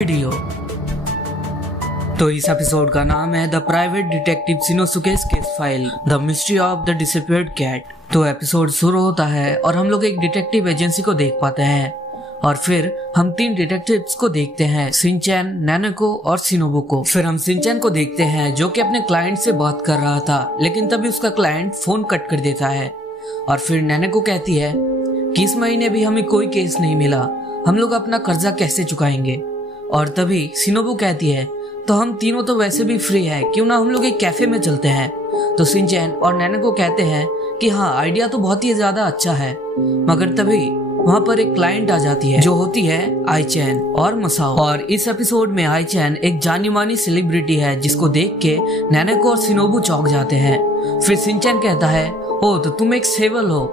Video. तो इस episode का नाम है the private detective Shinnosuke's case file the mystery of the disappeared cat. तो एपिसोड शुरू होता है और हम लोग एक डिटेक्टिव एजेंसी को देख पाते हैं और फिर हम तीन डिटेक्टिव्स को देखते हैं, शिनचैन, नैनेको और शिनोबु को। फिर हम शिनचैन को देखते हैं जो कि अपने क्लाइंट से बात कर रहा था, लेकिन तभी उसका क्लाइंट फोन कट कर देता है। और फिर नैनेको कहती है कि इस महीने भी हमें कोई केस नहीं मिला, हम लोग अपना कर्जा कैसे चुकाएंगे। और तभी शिनोबु कहती है तो हम तीनों तो वैसे भी फ्री है, क्यों ना हम लोग एक कैफे में चलते हैं। तो शिनचैन और नैनेको कहते हैं कि हाँ, आइडिया तो बहुत ही ज्यादा अच्छा है। मगर तभी वहाँ पर एक क्लाइंट आ जाती है जो होती है आईचैन और मसाओ। और इस एपिसोड में आईचैन एक जानी मानी सेलिब्रिटी है जिसको देख के नैनेको और शिनोबु चौंक जाते हैं। फिर शिनचैन कहता है ओ तो तुम एक सेवल हो।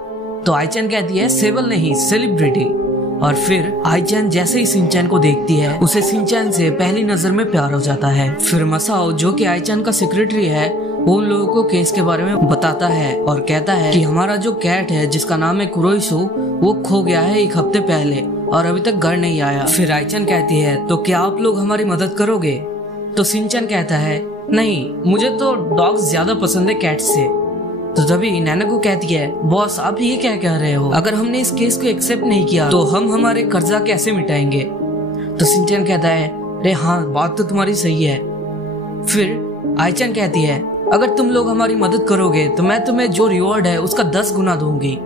तो आईचैन कहती है सेवल नहीं, सेलिब्रिटी। और फिर आईचैन जैसे ही शिनचैन को देखती है उसे शिनचैन से पहली नजर में प्यार हो जाता है। फिर मसाओ जो कि आईचैन का सेक्रेटरी है वो उन लोगों को केस के बारे में बताता है और कहता है कि हमारा जो कैट है जिसका नाम है कुरोइसु वो खो गया है एक हफ्ते पहले और अभी तक घर नहीं आया। फिर आईचैन कहती है तो क्या आप लोग हमारी मदद करोगे। तो शिनचैन कहता है नहीं, मुझे तो डॉग्स ज्यादा पसंद है कैट से। तो तभी नैनेको कहती है बॉस आप ये क्या कह रहे हो, अगर हमने इस केस को एक्सेप्ट नहीं किया तो हम हमारे कर्जा कैसे मिटाएंगे। तो शिनचैन कहता है अरे हाँ, बात तो तुम्हारी सही है। फिर आईचैन कहती है अगर तुम लोग हमारी मदद करोगे तो मैं तुम्हें जो रिवॉर्ड है उसका 10 गुना दूंगी।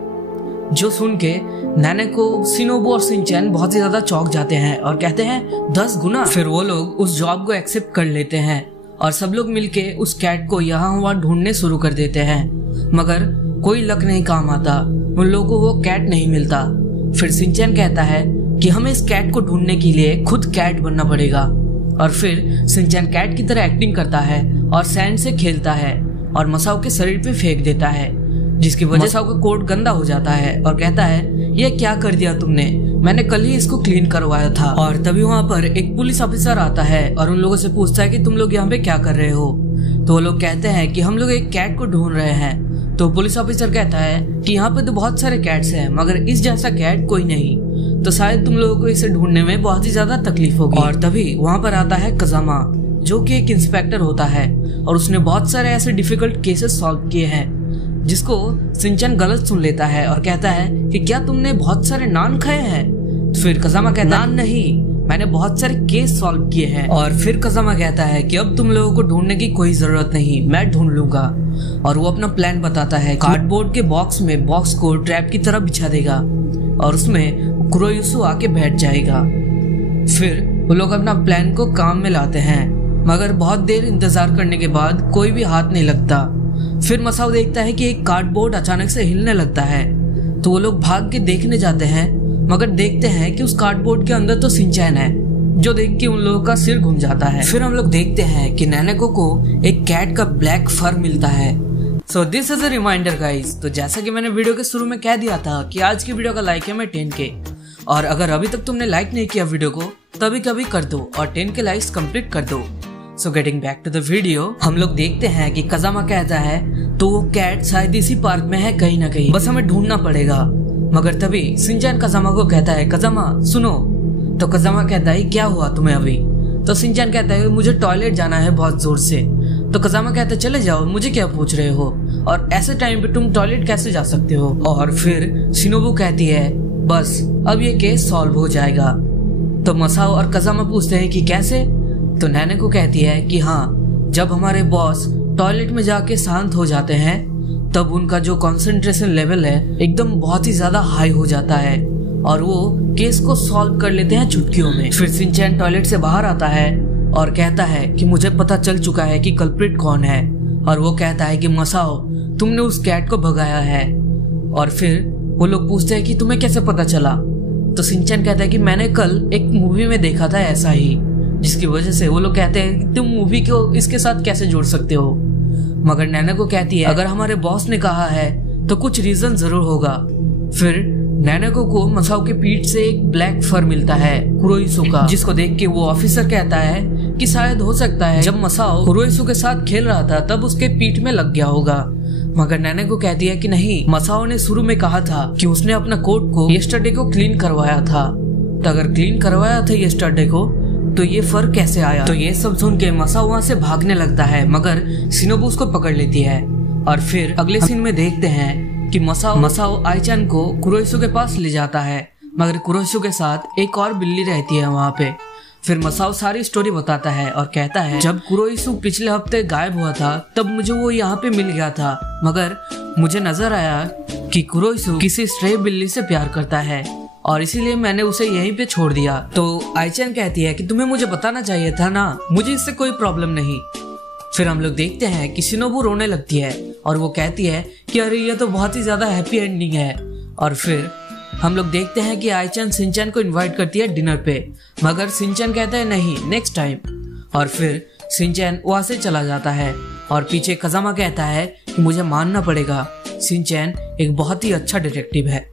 जो सुन के नैनेको, शिनोबु और शिनचैन बहुत ही ज्यादा चौंक जाते हैं और कहते हैं 10 गुना। फिर वो लोग उस जॉब को एक्सेप्ट कर लेते हैं और सब लोग मिलके उस कैट को यहाँ वहाँ ढूंढने शुरू कर देते हैं, मगर कोई लक नहीं काम आता, उन लोगों को वो कैट नहीं मिलता। फिर शिनचैन कहता है कि हमें इस कैट को ढूंढने के लिए खुद कैट बनना पड़ेगा। और फिर शिनचैन कैट की तरह एक्टिंग करता है और सैंड से खेलता है और मसाओ के शरीर पे फेंक देता है, जिसकी वजह से उसका कोट गंदा हो जाता है और कहता है ये क्या कर दिया तुमने, मैंने कल ही इसको क्लीन करवाया था। और तभी वहाँ पर एक पुलिस ऑफिसर आता है और उन लोगों से पूछता है कि तुम लोग यहाँ पे क्या कर रहे हो। तो वो लोग कहते हैं कि हम लोग एक कैट को ढूंढ रहे हैं। तो पुलिस ऑफिसर कहता है कि यहाँ पे तो बहुत सारे कैट्स हैं मगर इस जैसा कैट कोई नहीं, तो शायद तुम लोगों को इसे ढूंढने में बहुत ही ज्यादा तकलीफ होगी। और तभी वहाँ पर आता है कजामा जो कि एक इंस्पेक्टर होता है और उसने बहुत सारे ऐसे डिफिकल्ट केसेस सॉल्व किए हैं, जिसको शिनचैन गलत सुन लेता है और कहता है कि क्या तुमने बहुत सारे नान खाए हैं। तो फिर कजामा कहता है नान नहीं, मैंने बहुत सारे केस सॉल्व किए हैं। और फिर कजामा कहता है कि अब तुम लोगों को ढूंढने की कोई जरूरत नहीं, मैं ढूंढ लूंगा। और वो अपना प्लान बताता है, कार्डबोर्ड के बॉक्स में बॉक्स को ट्रैप की तरह बिछा देगा और उसमें कुरोइसु आके बैठ जाएगा। फिर वो लोग अपना प्लान को काम में लाते हैं, मगर बहुत देर इंतजार करने के बाद कोई भी हाथ नहीं लगता। फिर मसाओ देखता है कि एक कार्डबोर्ड अचानक से हिलने लगता है, तो वो लोग भाग के देखने जाते हैं, मगर देखते हैं कि उस कार्डबोर्ड के अंदर तो शिनचैन है, जो देख के उन लोगों का सिर घूम जाता है। फिर हम लोग देखते हैं कि नैनेको को एक कैट का ब्लैक फर मिलता है। So this is a reminder guys. तो जैसा कि मैंने वीडियो के शुरू में कह दिया था कि आज की वीडियो का लाइक है मैं 10K, और अगर अभी तक तुमने लाइक नहीं किया वीडियो को तो अभी कभी कर दो और 10K लाइक्स कंप्लीट कर दो। So getting back to the video, हम लोग देखते हैं कि कजामा कहता है तो वो कैट शायद इसी पार्क में है कहीं ना कहीं, बस हमें ढूंढना पड़ेगा। मगर तभी शिनचैन कजामा को कहता है कजामा सुनो। तो कजामा कहता है क्या हुआ तुम्हें अभी। तो शिनचैन कहता है मुझे टॉयलेट जाना है बहुत जोर से। तो कजामा कहता है चले जाओ, मुझे क्या पूछ रहे हो, और ऐसे टाइम पे तुम टॉयलेट कैसे जा सकते हो। और फिर शिनोबु कहती है बस अब ये केस सॉल्व हो जाएगा। तो मसाओ और कजामा पूछते हैं कि कैसे। तो नैनेको कहती है कि हाँ, जब हमारे बॉस टॉयलेट में जाके शांत हो जाते हैं तब उनका जो कंसंट्रेशन लेवल है एकदम बहुत ही ज्यादा हाई हो जाता है और वो केस को सॉल्व कर लेते हैं चुटकियों में। फिर शिनचैन टॉयलेट से बाहर आता है और कहता है कि मुझे पता चल चुका है कि कल्प्रिट कौन है, और वो कहता है कि मसाओ तुमने उस कैट को भगाया है। और फिर वो लोग पूछते हैं कि तुम्हें कैसे पता चला। तो शिनचैन कहता है कि मैंने कल एक मूवी में देखा था ऐसा ही, जिसकी वजह से वो लोग कहते हैं कि तुम मूवी को इसके साथ कैसे जोड़ सकते हो। मगर नैनेको कहती है अगर हमारे बॉस ने कहा है तो कुछ रीजन जरूर होगा। फिर नैनेको को मसाओ के पीठ से एक ब्लैक फर मिलता है कुरोइसु का, जिसको देख के वो ऑफिसर कहता है कि शायद हो सकता है जब मसाओ कुरोइसु के साथ खेल रहा था तब उसके पीठ में लग गया होगा। मगर नैनेको कहती है कि नहीं, मसाओ ने शुरू में कहा था कि उसने अपना कोट को यस्टरडे को क्लीन करवाया था, तो अगर क्लीन करवाया था यस्टरडे को तो ये फर्क कैसे आया। तो ये सब सुन के मसाओ वहाँ से भागने लगता है, मगर शिनोबु उसको पकड़ लेती है। और फिर अगले सीन में देखते हैं कि मसाओ आईचन को कुरोइसु के पास ले जाता है, मगर कुरोइसु के साथ एक और बिल्ली रहती है वहाँ पे। फिर मसाओ सारी स्टोरी बताता है और कहता है जब कुरोइसु पिछले हफ्ते गायब हुआ था तब मुझे वो यहाँ पे मिल गया था, मगर मुझे नजर आया कि कुरोइसु किसी स्ट्रे बिल्ली से प्यार करता है और इसीलिए मैंने उसे यहीं पे छोड़ दिया। तो आईचन कहती है कि तुम्हें मुझे बताना चाहिए था ना, मुझे इससे कोई प्रॉब्लम नहीं। फिर हम लोग देखते हैं कि शिनोबु रोने लगती है और वो कहती है कि अरे ये तो बहुत ही ज्यादा हैप्पी एंडिंग है। और फिर हम लोग देखते हैं कि आईचन शिनचैन को इनवाइट करती है डिनर पे, मगर शिनचैन कहता है नहीं, नेक्स्ट टाइम। और फिर शिनचैन वहां से चला जाता है और पीछे कजामा कहता है कि मुझे मानना पड़ेगा, शिनचैन एक बहुत ही अच्छा डिटेक्टिव है।